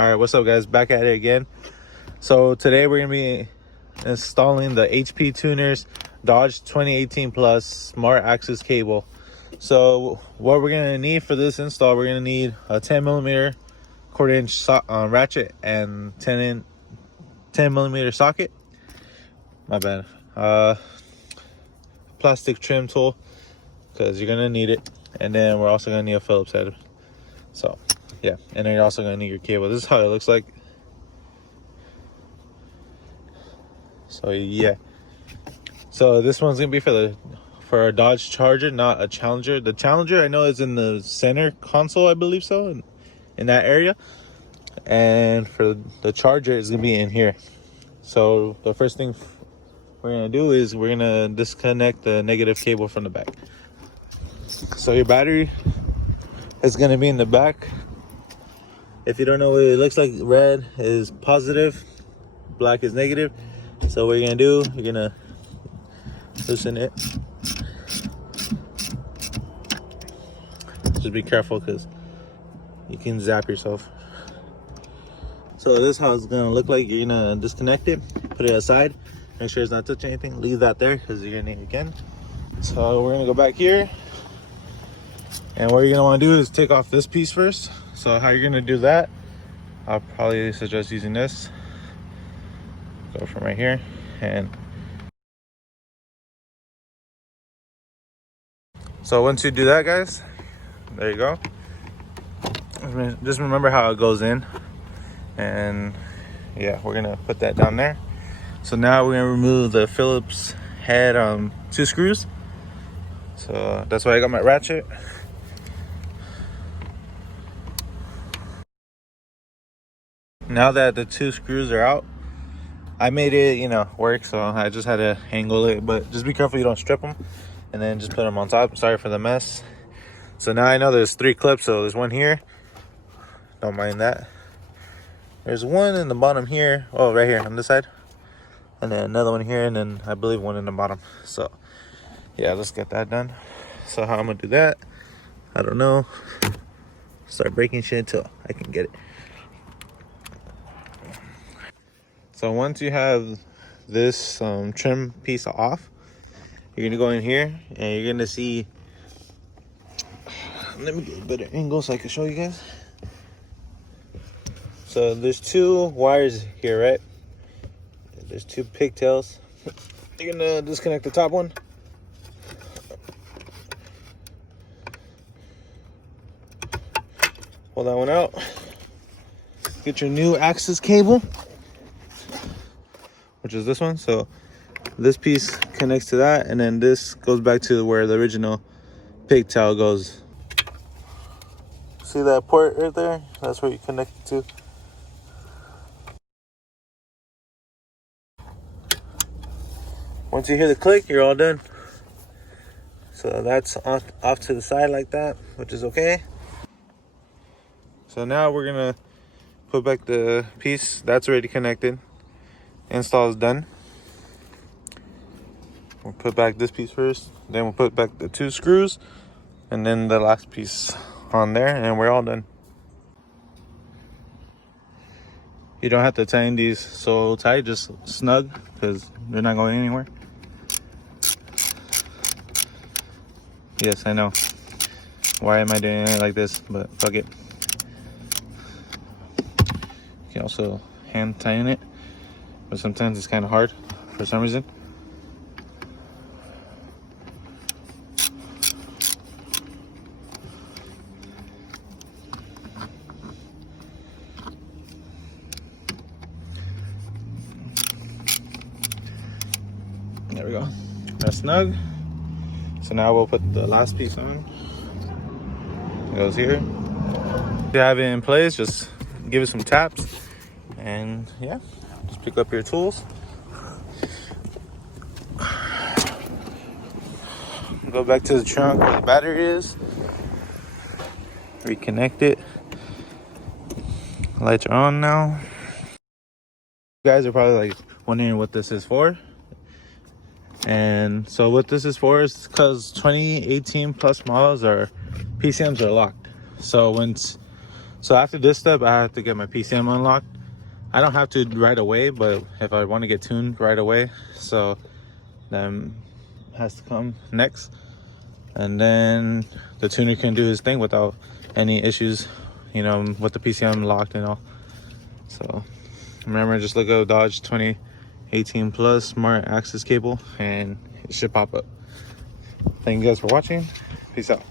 All right, what's up guys, back at it again. So today we're gonna be installing the HP Tuners Dodge 2018 Plus Smart Access cable. So what we're gonna need for this install, we're gonna need a 10mm 1/4" ratchet and 10mm socket. My bad. Plastic trim tool, because you're gonna need it, and then we're also gonna need a Phillips head. So yeah, and then you're also gonna need your cable. This is how it looks like. So yeah, so this one's gonna be for a Dodge Charger, not a Challenger. The Challenger I know is in the center console, I believe so, in that area, and for the Charger it's gonna be in here. So the first thing we're gonna do is we're gonna disconnect the negative cable from the back. So your battery is gonna be in the back. If you don't know what it looks like, red is positive, black is negative. So what you're gonna do, you're gonna loosen it. Just be careful because you can zap yourself. So this is how it's gonna look like. You're gonna disconnect it, put it aside, make sure it's not touching anything, leave that there because you're gonna need it again. So we're gonna go back here, and what you're gonna want to do is take off this piece first. So how you're gonna do that, I'll probably suggest using this. Go from right here, and so once you do that, guys, there you go. Just remember how it goes in, and yeah, we're gonna put that down there. So now we're gonna remove the Phillips head 2 screws. So that's why I got my ratchet. Now that the 2 screws are out, I made it, work, so I just had to angle it, but just be careful you don't strip them, and then just put them on top. Sorry for the mess. So now I know there's 3 clips, so there's one here, don't mind that. There's one in the bottom here, oh, right here on this side, and then another one here, and then I believe one in the bottom. So yeah, let's get that done. So how I'm gonna do that, I don't know. Start breaking shit until I can get it. So once you have this trim piece off, you're gonna go in here and you're gonna see, let me get a better angle so I can show you guys. So there's 2 wires here, right? There's 2 pigtails. You're gonna disconnect the top one. Pull that one out. Get your new access cable, which is this one. So this piece connects to that, and then this goes back to where the original pigtail goes. See that port right there? That's where you connect it to. Once you hear the click, you're all done. So that's off to the side like that, which is okay. So now we're gonna put back the piece that's already connected. Install is done. We'll put back this piece first, then we'll put back the 2 screws, and then the last piece on there, and we're all done. You don't have to tighten these so tight, just snug, because they're not going anywhere. Yes, I know. Why am I doing it like this? But fuck it. You can also hand tighten it, but sometimes it's kind of hard for some reason. There we go. That's snug. So now we'll put the last piece on. It goes here. If you have it in place, just give it some taps, and yeah, just pick up your tools. Go back to the trunk where the battery is. Reconnect it. Lights are on now. You guys are probably like wondering what this is for. And so what this is for is because 2018 plus models, are PCMs are locked. So once So after this step, I have to get my PCM unlocked. I don't have to right away, but if I want to get tuned right away, so then has to come next, and then the tuner can do his thing without any issues, you know, with the PCM locked and all. So remember, just look up Dodge 2018 Plus Smart Access Cable and it should pop up. Thank you guys for watching. Peace out.